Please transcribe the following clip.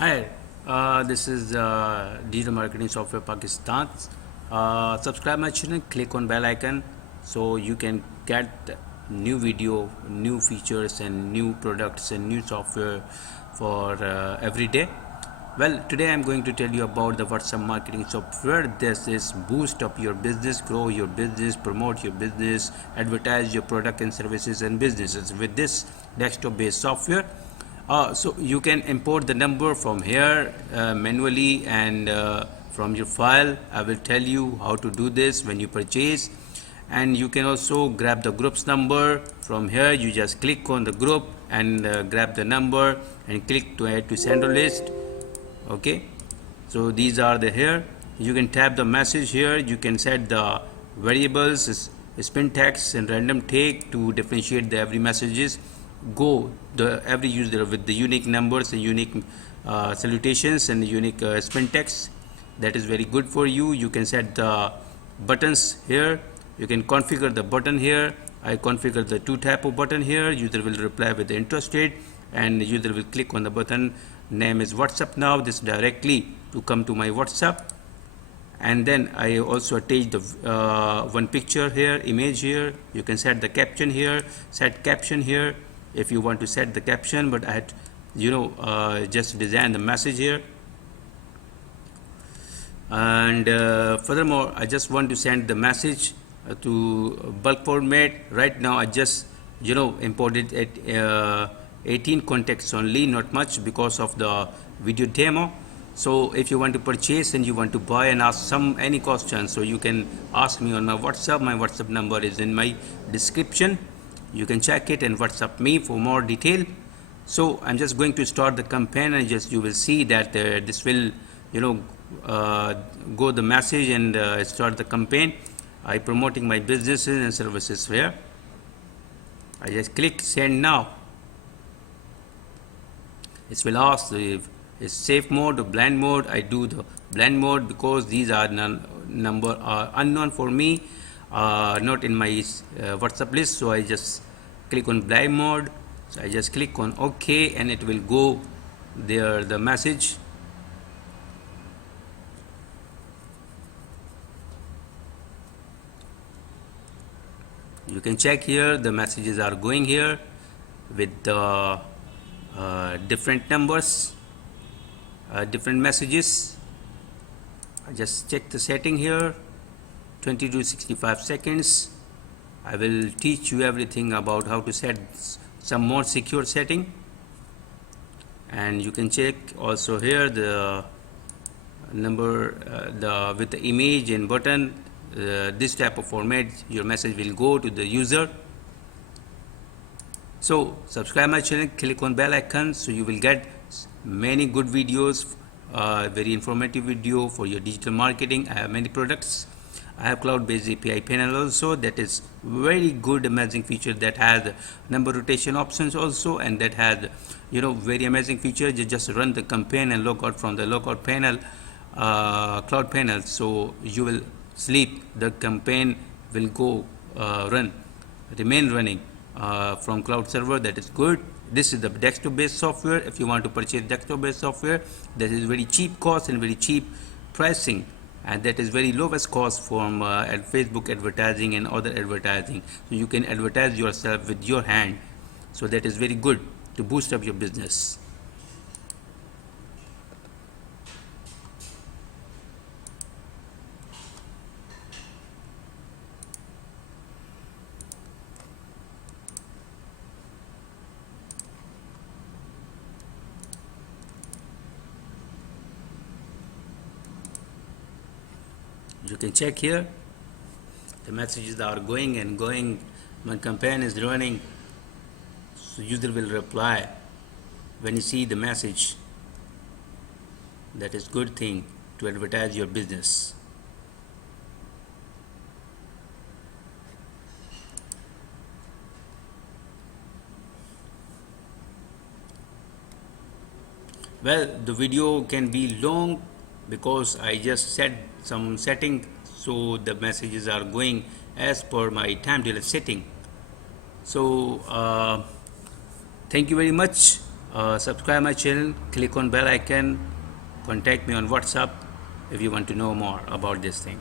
Hi, this is Digital Marketing Software Pakistan. Subscribe my channel, click on bell icon so you can get new video, new features and new products and new software for every day. Well, today I'm going to tell you about the WhatsApp marketing software. This is boost up your business, grow your business, promote your business, advertise your product and services and businesses with this desktop based software. So you can import the number from here manually and from your file. I will tell you how to do this when you purchase, and you can also grab the group's number from here. You just click on the group and grab the number and click to add to sender list. Okay, so these are the here. You can tap the message here. You can set the variables, spin text and random take to differentiate the every messages. Go the every user with the unique numbers and unique salutations and unique spin text. That is very good for you. You can set the buttons here. You can configure the button here. I configure the two type of button here. User will reply with the interested and user will click on the button. Name is WhatsApp now. This directly to come to my WhatsApp. And then I also attach the one picture here, image here. You can set the caption here, set caption here if you want to set the caption, but I had just design the message here. And furthermore, I just want to send the message to bulk format. Right now I just imported at 18 contacts only, not much because of the video demo. So if you want to purchase and you want to buy and ask any question, so you can ask me on my WhatsApp. My WhatsApp number is in my description. You can check it and WhatsApp me for more detail. So I'm just going to start the campaign, and you will see that this will go the message and start the campaign. I promoting my businesses and services here. I just click send now. It will ask if it's safe mode or blind mode. I do the blind mode because these are number are unknown for me, not in my WhatsApp list. So I just click on blind mode. So I just click on OK, and it will go there the message. You can check here the messages are going here with the different numbers, different messages. I just check the setting here, 20 to 65 seconds. I will teach you everything about how to set some more secure setting, and you can check also here the number with the image and button. This type of format your message will go to the user. So subscribe my channel, click on bell icon so you will get many good videos, very informative video for your digital marketing. I have many products. I have cloud-based API panel also, that is very good, amazing feature, that has number rotation options also, and that has very amazing feature. You just run the campaign and log out from the logout panel, cloud panel. So you will sleep, the campaign will go remain running from cloud server. That is good. This is the desktop based software. If you want to purchase desktop based software, that is very cheap cost and very cheap pricing, and that is very lowest cost from Facebook advertising and other advertising. So you can advertise yourself with your hand. So that is very good to boost up your business. You can check here the messages are going and going. My campaign is running, so user will reply when you see the message. That is good thing to advertise your business. Well, the video can be long because I just set some setting, so the messages are going as per my timetable setting. So thank you very much. Subscribe my channel, click on bell icon, contact me on WhatsApp if you want to know more about this thing.